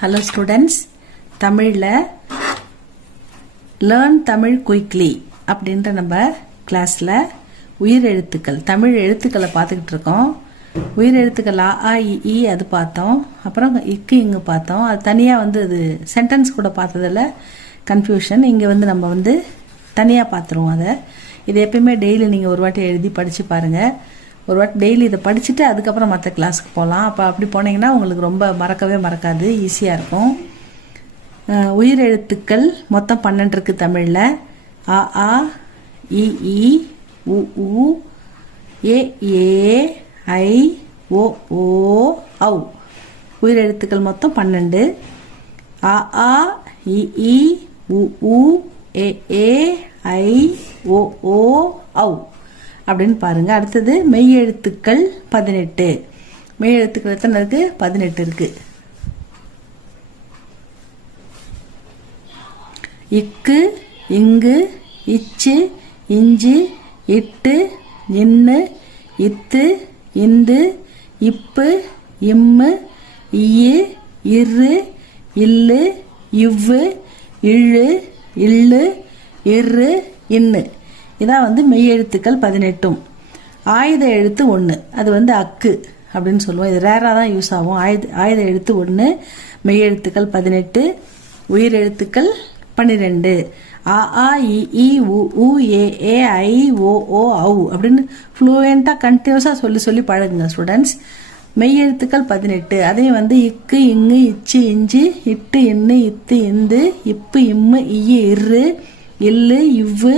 Hello students, தமிழ்ல learn Tamil quickly அப்படின்ற நம்ம கிளாஸ்ல உயிர் எழுத்துக்கள் தமிழ் எழுத்துக்களை பார்த்துக்கிட்டு இருக்கோம். உயிர் எழுத்துக்கள் ஆ ஆ இ ஈ அது பார்த்தோம். அப்புறம் இக்கு இங்கு பார்த்தோம். அது தனியாக அது சென்டென்ஸ் கூட பார்த்ததில் கன்ஃபியூஷன். இங்கே நம்ம தனியாக பார்த்துருவோம். அதை இது எப்பயுமே டெய்லி நீங்கள் ஒரு வாட்டி எழுதி படித்து பாருங்கள். ஒரு வாட்டி டெய்லி இதை படிச்சுட்டு அதுக்கப்புறம் மற்ற கிளாஸுக்கு போகலாம். அப்படி போனீங்கன்னா உங்களுக்கு ரொம்ப மறக்காது, ஈஸியாக இருக்கும். உயிர் எழுத்துக்கள் மொத்தம் 12 இருக்குது தமிழில். ஆ ஆ இ ஈ உ ஊ ஏ ஏ ஐ ஓ ஓ ஔ. உயிர் எழுத்துக்கள் மொத்தம் 12. ஆ ஆ இ ஈ உ ஊ ஏ ஏ ஐ ஓ ஓ ஔ அப்படின்னு பாருங்க. அடுத்தது மெய் எழுத்துக்கள் 18. மெய் எழுத்துக்கள் எத்தனை இருக்கு? 18 இருக்கு. இக்கு இங்கு இச்சு இஞ்சு இட்டு இன்னு இத்து இந்து இப்பு இம்மு இய்யு இரு இல்லு இவ்வு இழு இல்லு இரு இன்னு. இதான் மெய் எழுத்துக்கள் 18. ஆயுத எழுத்து 1, அது அக்கு அப்படின்னு சொல்லுவோம். இது ரேராக தான் யூஸ் ஆகும். ஆயுத எழுத்து 1, மெய் எழுத்துக்கள் 18, உயிர் எழுத்துக்கள் 12. ஆ ஆ இ ஈ உ ஊ ஏ ஏ ஐ ஓ ஓ ஔ அப்படின்னு ஃப்ளூயண்ட்டாக கண்டினியூஸாக சொல்லி பழகுங்க ஸ்டூடெண்ட்ஸ். மெய் எழுத்துக்கள் 18. அதையும் இக்கு இங்கு இச்சு இஞ்சு இட்டு இன்னு இத்து இந்து இப்பு இம்மு இய்யு இரு இல்லு இவ்வு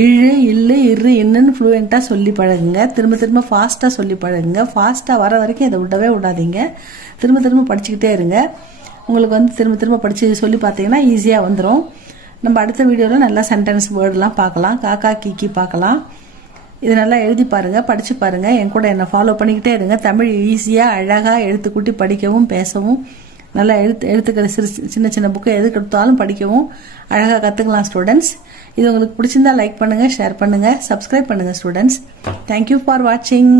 இழு இல்லு இரு இன்னுன்னு ஃப்ளூயண்ட்டாக சொல்லி பழகுங்க. திரும்ப ஃபாஸ்ட்டாக சொல்லி பழகுங்க. ஃபாஸ்ட்டாக வர வரைக்கும் இதை விடாதீங்க. திரும்ப படிச்சுக்கிட்டே இருங்க. உங்களுக்கு திரும்ப படித்து சொல்லி பார்த்தீங்கன்னா ஈஸியாக வந்துடும். நம்ம அடுத்த வீடியோவில் நல்லா சென்டென்ஸ் வேர்டெலாம் பார்க்கலாம். காக்கா கீக்கி பார்க்கலாம். இது நல்லா எழுதி பாருங்கள், படித்து பாருங்கள். என் கூட என்னை ஃபாலோ பண்ணிக்கிட்டே இருங்க. தமிழ் ஈஸியாக அழகாக எழுத்துக்கூட்டி படிக்கவும் பேசவும் நல்லா எழுத்துக்களை சின்ன புக்கை எதுக்கு எடுத்தாலும் படிக்கவும் அழகாக கற்றுக்கலாம் ஸ்டூடெண்ட்ஸ். இது உங்களுக்கு பிடிச்சிருந்தா லைக் பண்ணுங்கள், ஷேர் பண்ணுங்கள், சப்ஸ்கிரைப் பண்ணுங்கள் ஸ்டூடெண்ட்ஸ். தேங்க்யூ ஃபார் வாட்சிங்.